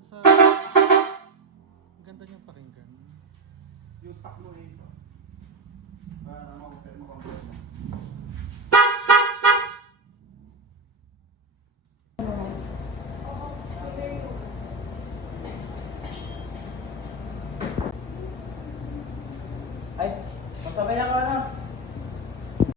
doon sa... Ang ganda niyang pakinggan. Yung stock mo ito. Para ma-compare mo. Ay, magsabayan ka na.